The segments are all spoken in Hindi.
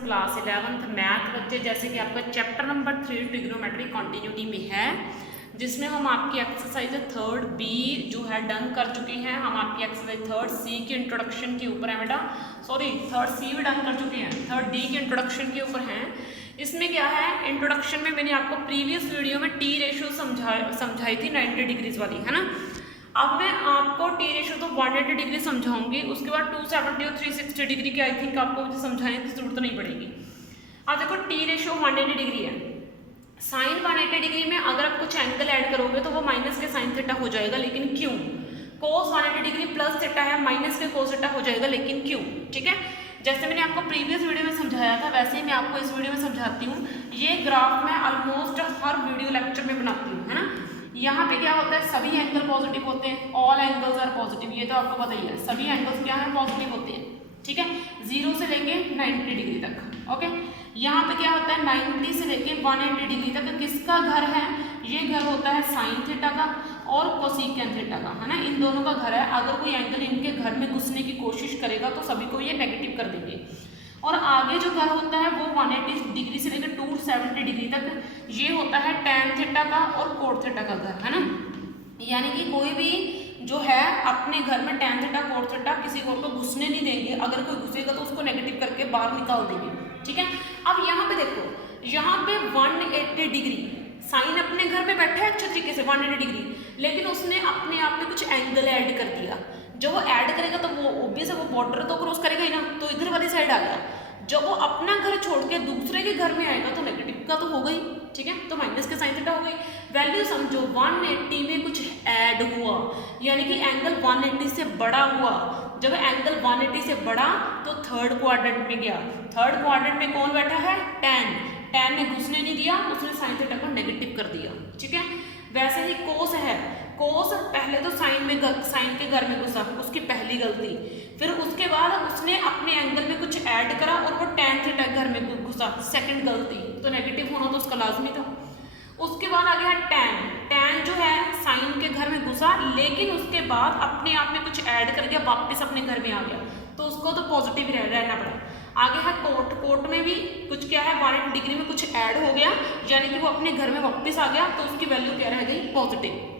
क्लास 11th मैथ बच्चे, जैसे कि आपका चैप्टर नंबर 3 ट्रिग्नोमेट्री कॉन्टिन्यूटी में है, जिसमें हम आपकी एक्सरसाइज 3rd बी जो है डन कर चुके हैं। हम आपकी एक्सरसाइज 3rd सी के इंट्रोडक्शन के ऊपर है बेटा, सॉरी 3rd सी भी डन कर चुके हैं, 3rd डी के इंट्रोडक्शन के ऊपर हैं। इसमें क्या है, इंट्रोडक्शन में मैंने आपको प्रीवियस वीडियो में टी रेशो समझाई थी 90 डिग्रीज वाली, है ना। अब मैं आपको टी रेशो तो 180 डिग्री समझाऊंगी, उसके बाद 270 और 360 डिग्री की आई थिंक आपको मुझे समझाने की जरूरत नहीं पड़ेगी। अब देखो टी रेशो 180 डिग्री है, साइन 180 डिग्री में अगर आप कुछ एंगल ऐड करोगे तो वो माइनस के साइन थीटा हो जाएगा, लेकिन क्यों। कोस 180 डिग्री प्लस थीटा है, माइनस के कोस थीटा हो जाएगा, लेकिन क्यों। ठीक है, जैसे मैंने आपको प्रीवियस वीडियो में समझाया था वैसे ही मैं आपको इस वीडियो में समझाती हूँ। ये ग्राफ मैं ऑलमोस्ट हर वीडियो लेक्चर में बनाती हूँ, है ना। यहाँ पे क्या होता है, सभी एंगल पॉजिटिव होते हैं, ऑल एंगल्स आर पॉजिटिव, ये तो आपको पता ही है, सभी एंगल्स क्या है, पॉजिटिव होते हैं। ठीक है, 0 से लेके 90 डिग्री तक। ओके, यहाँ पे क्या होता है, 90 से लेके 180 डिग्री तक किसका घर है, ये घर होता है साइन थीटा का और कोसेकेंट थीटा का, है ना। इन दोनों का घर है। अगर कोई एंगल इनके घर में घुसने की कोशिश करेगा तो सभी को ये नेगेटिव कर देंगे। और आगे जो घर होता है वो 180 डिग्री से लेकर 270 डिग्री तक ये होता है टैन थीटा का और कोट थीटा का घर, है ना। यानी कि कोई भी जो है अपने घर में टैन थीटा कोट थीटा किसी और को घुसने नहीं देंगे, अगर कोई घुसेगा तो उसको नेगेटिव करके बाहर निकाल देंगे। ठीक है, अब यहाँ पे देखो, यहाँ पे 180 डिग्री साइन अपने घर में बैठा है अच्छे तरीके से 180 डिग्री, लेकिन उसने अपने आप में कुछ एंगल ऐड कर दिया। जब वो ऐड करेगा तो वो ऑब्वियस है, वो बॉर्डर तो क्रॉस करेगा ही ना, तो इधर वाली साइड आ गया। जब वो अपना घर छोड़ के दूसरे के घर में आएगा तो नेगेटिव का तो हो गई। ठीक है, तो माइनस के साइन थीटा हो गई। वैल्यू समझो, 180 में कुछ ऐड हुआ, यानी कि एंगल 180 से बड़ा हुआ। जब एंगल 180 से बढ़ा तो थर्ड क्वाड्रेंट में गया। थर्ड क्वाड्रेंट में कौन बैठा है, टैन। टैन ने घुसने नहीं दिया, उसने साइन थीटा को नेगेटिव कर दिया। ठीक है, वैसे ही कोस है, कोस पहले तो साइन के घर में घुसा, उसकी पहली गलती। फिर उसके बाद उसने अपने एंगल में कुछ ऐड करा और वो टैन थीटा घर में घुसा, सेकंड गलती, तो नेगेटिव होना तो उसका लाजमी था। उसके बाद आ गया टैन। टैन जो है साइन के घर में घुसा, लेकिन उसके बाद अपने आप में कुछ ऐड कर दिया, वापस अपने घर में आ गया, तो उसको तो पॉजिटिव रहना पड़ा। आगे है कोट। कोट में भी कुछ क्या है, 180 डिग्री में कुछ ऐड हो गया, यानी कि वो अपने घर में वापस आ गया, तो उसकी वैल्यू क्या रह गई, पॉजिटिव।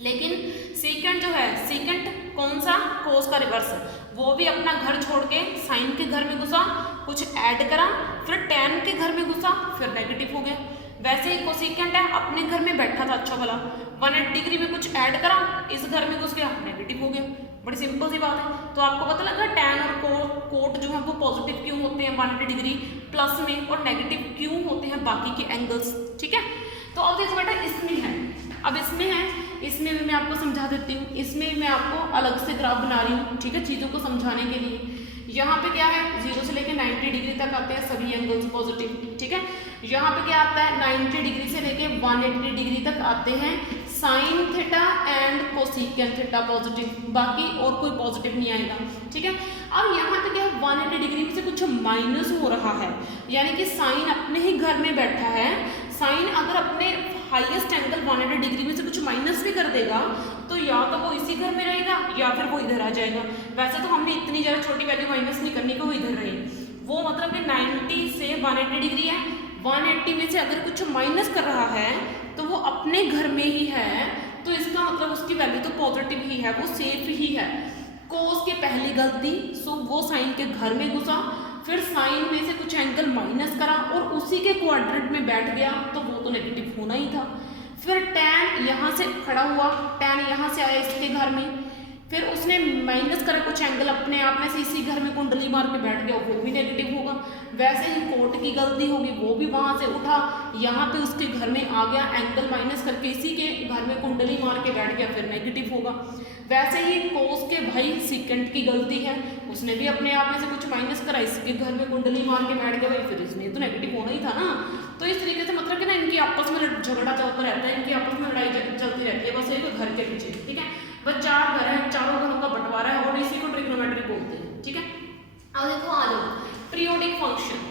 लेकिन सीकेंट जो है, सीकेंट कौन सा, कोस का रिवर्स, वो भी अपना घर छोड़ के साइन के घर में घुसा, कुछ ऐड करा, फिर टैन के घर में घुसा, फिर नेगेटिव हो गया। वैसे ही कोसेकेंट है, अपने घर में बैठा था अच्छा भला, 180 डिग्री में कुछ ऐड करा, इस घर में घुस गया, नेगेटिव हो गया। बड़ी सिंपल सी बात है। तो आपको पता लगा टैन और कोट जो है वो पॉजिटिव क्यों होते हैं 180 डिग्री प्लस में, और नेगेटिव क्यों होते हैं बाकी के एंगल्स। ठीक है, तो अब देखो बेटा इसमें है, अब इसमें है, इसमें भी मैं आपको समझा देती हूँ। इसमें भी मैं आपको अलग से ग्राफ बना रही हूँ, ठीक है, चीज़ों को समझाने के लिए। यहाँ पे क्या है, 0 से लेके 90 डिग्री तक आते हैं सभी एंगल्स पॉजिटिव। ठीक है, यहाँ पे क्या आता है, 90 डिग्री से लेके 180 डिग्री तक आते हैं sine theta and cosecant theta positive, बाकी और कोई पॉजिटिव नहीं आएगा। ठीक है, अब यहाँ पे क्या है, 180 डिग्री में से कुछ माइनस हो रहा है, यानी कि साइन अपने ही घर में बैठा है। साइन अगर अपने हाईएस्ट एंगल 180 डिग्री में से कुछ माइनस भी कर देगा तो या तो वो इसी घर में रहेगा या फिर वो इधर आ जाएगा। वैसे तो हमने इतनी ज़्यादा छोटी वैल्यू माइनस नहीं करनी कि वो इधर रहे, वो मतलब कि 90 से 180 डिग्री है, 180 में से अगर कुछ माइनस कर रहा है तो वो अपने घर में ही है, तो इसका मतलब उसकी वैल्यू तो पॉजिटिव ही है, वो सेफ ही है। कोस की पहली गलती, सो वो साइन के घर में घुसा, फिर साइन में से कुछ एंगल माइनस करा और उसी के क्वाड्रेंट में बैठ गया, तो वो तो नेगेटिव होना ही था। फिर टैन यहाँ से खड़ा हुआ, टैन यहाँ से आया इसके घर में, फिर उसने माइनस करा कुछ एंगल अपने आप में से, इसी घर में कुंडली मार के बैठ गया, वो भी नेगेटिव होगा। वैसे ही कोट की गलती होगी, वो भी वहाँ से उठा, यहाँ पे उसके घर में आ गया, एंगल माइनस करके इसी के घर में कुंडली मार के बैठ गया, फिर नेगेटिव होगा। वैसे ही कोस के भाई सीकेंट की गलती है, उसने भी अपने आप में से कुछ माइनस करा, इसके घर में कुंडली मार के बैठ गया, भाई फिर इसमें तो नेगेटिव होना ही था ना। तो इस तरीके से मतलब कि ना इनकी आपस में झगड़ा चलता रहता है, इनकी आपस में लड़ाई चलती रहती है, बस एक घर के पीछे। ठीक है, बस 4 घर है, चारों घरों का बंटवारा है और इसी को ट्रिग्नोमेट्री बोलते हैं। ठीक है, अब देखो आ जाओ पीरियोडिक फंक्शन।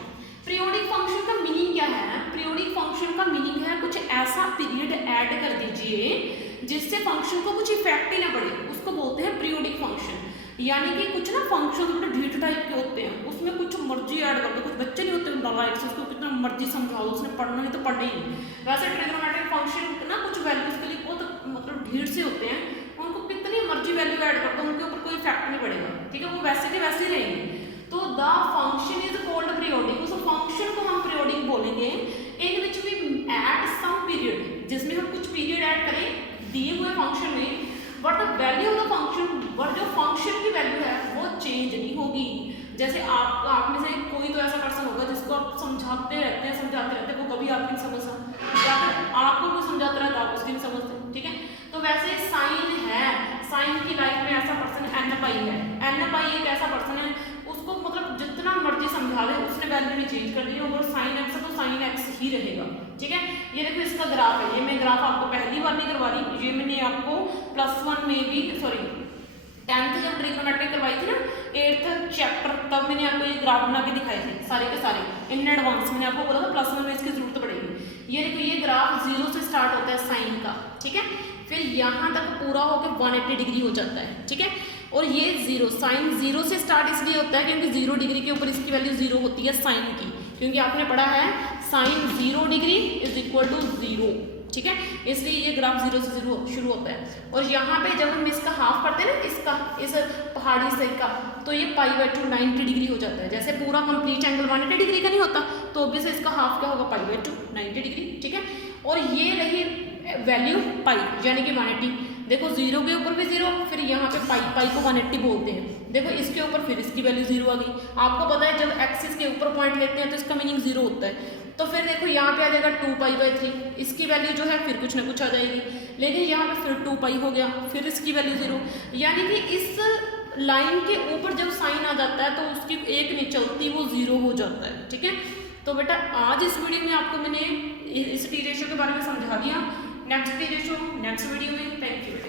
पीरियोडिक फंक्शन का मीनिंग क्या है, पीरियोडिक फंक्शन का मीनिंग है कुछ ऐसा पीरियड ऐड कर दीजिए जिससे फंक्शन को कुछ इफेक्ट ही ना पड़े, उसको बोलते हैं पीरियोडिक फंक्शन। यानी कि कुछ ना फंक्शन थोड़े ढीठ टाइप के होते हैं, उसमें कुछ मर्जी ऐड कर दो, कुछ बच्चे नहीं होते लगा एक्स, उसको कितना मर्जी समझाओ, उसने पढ़ना नहीं तो पढ़ना ही नहीं। वैसे ट्रिग्नोमेट्रिक फंक्शन ना कुछ वैल्यूज के लिए बहुत मतलब भीड़ से होते हैं, उनको कितनी मर्जी वैल्यू ऐड कर दो उनके ऊपर कोई इफेक्ट नहीं पड़ेगा, ठीक है, वो वैसे के वैसे ही रहेंगे। तो the function is called periodic, उस फंक्शन को हम पीरियोडिक बोलेंगे in which we add some period, जिसमें हम कुछ पीरियड ऐड करें दिए हुए फंक्शन में, but the value of the function, but जो फंक्शन की वैल्यू है वो चेंज नहीं होगी। जैसे आप में से कोई तो ऐसा पर्सन होगा जिसको आप समझाते रहते हैं वो कभी आपकी नहीं समझता, या फिर आपको कोई समझाता रहता है आप उसकी नहीं समझते, ठीक है। तो वैसे साइन है, साइन की लाइफ में ऐसा पर्सन एन पाई है, एन पाई एक ऐसा पर्सन है उसको मतलब जितना मर्जी समझा दे उसने वैल्यू नहीं चेंज कर दी, और साइन एक्स है तो साइन एक्स ही रहेगा, ठीक है। ये देखो इसका ग्राफ है, ये मैं ग्राफ आपको पहली बार नहीं करवा रही, ये मैंने आपको +1 में भी, सॉरी 10th जब ट्रिग्नोमेट्री करवाई थी ना 8th चैप्टर, तब मैंने आपको ये ग्राफ बना के दिखाए थे सारे के सारे इन एडवांस। मैंने आपको बोला था +1 में इसकी जरूरत पड़ेगी। ये देखो ये ग्राफ 0 से स्टार्ट होता है साइन का, ठीक है, फिर यहाँ तक पूरा होकर 180 डिग्री हो जाता है, ठीक है। और ये 0 साइन 0 से स्टार्ट इसलिए होता है क्योंकि 0 डिग्री के ऊपर इसकी वैल्यू 0 होती है साइन की, क्योंकि आपने पढ़ा है sine 0 degree is equal to 0, ठीक है, इसलिए ये ग्राफ 0 से शुरू होता है। और यहाँ पे जब हम इसका हाफ करते हैं ना, इसका इस पहाड़ी से का, तो ये π/2 90 डिग्री हो जाता है। जैसे पूरा कंप्लीट एंगल 180 डिग्री का नहीं होता, तो ऑब्वियसली इसका हाफ क्या होगा π/2 90 डिग्री, ठीक है। और ये रही वैल्यू पाई यानी कि 180, देखो 0 के ऊपर भी 0, फिर यहाँ पे पाई को 180 बोलते हैं, देखो इसके ऊपर फिर इसकी वैल्यू 0 आ गई। आपको पता है जब एक्सिस के ऊपर पॉइंट लेते हैं तो इसका मीनिंग 0 होता है, तो फिर देखो यहाँ पे आ जाएगा 2π/3, इसकी वैल्यू जो है फिर कुछ ना कुछ आ जाएगी, लेकिन यहाँ पे फिर 2π हो गया, फिर इसकी वैल्यू 0, यानी कि इस लाइन के ऊपर जब साइन आ जाता है तो उसकी एक नहीं चलती, वो 0 हो जाता है, ठीक है। तो बेटा आज इस वीडियो में आपको मैंने इस टी रेशो के बारे में समझा दिया, next T ratio next video में। Thank you.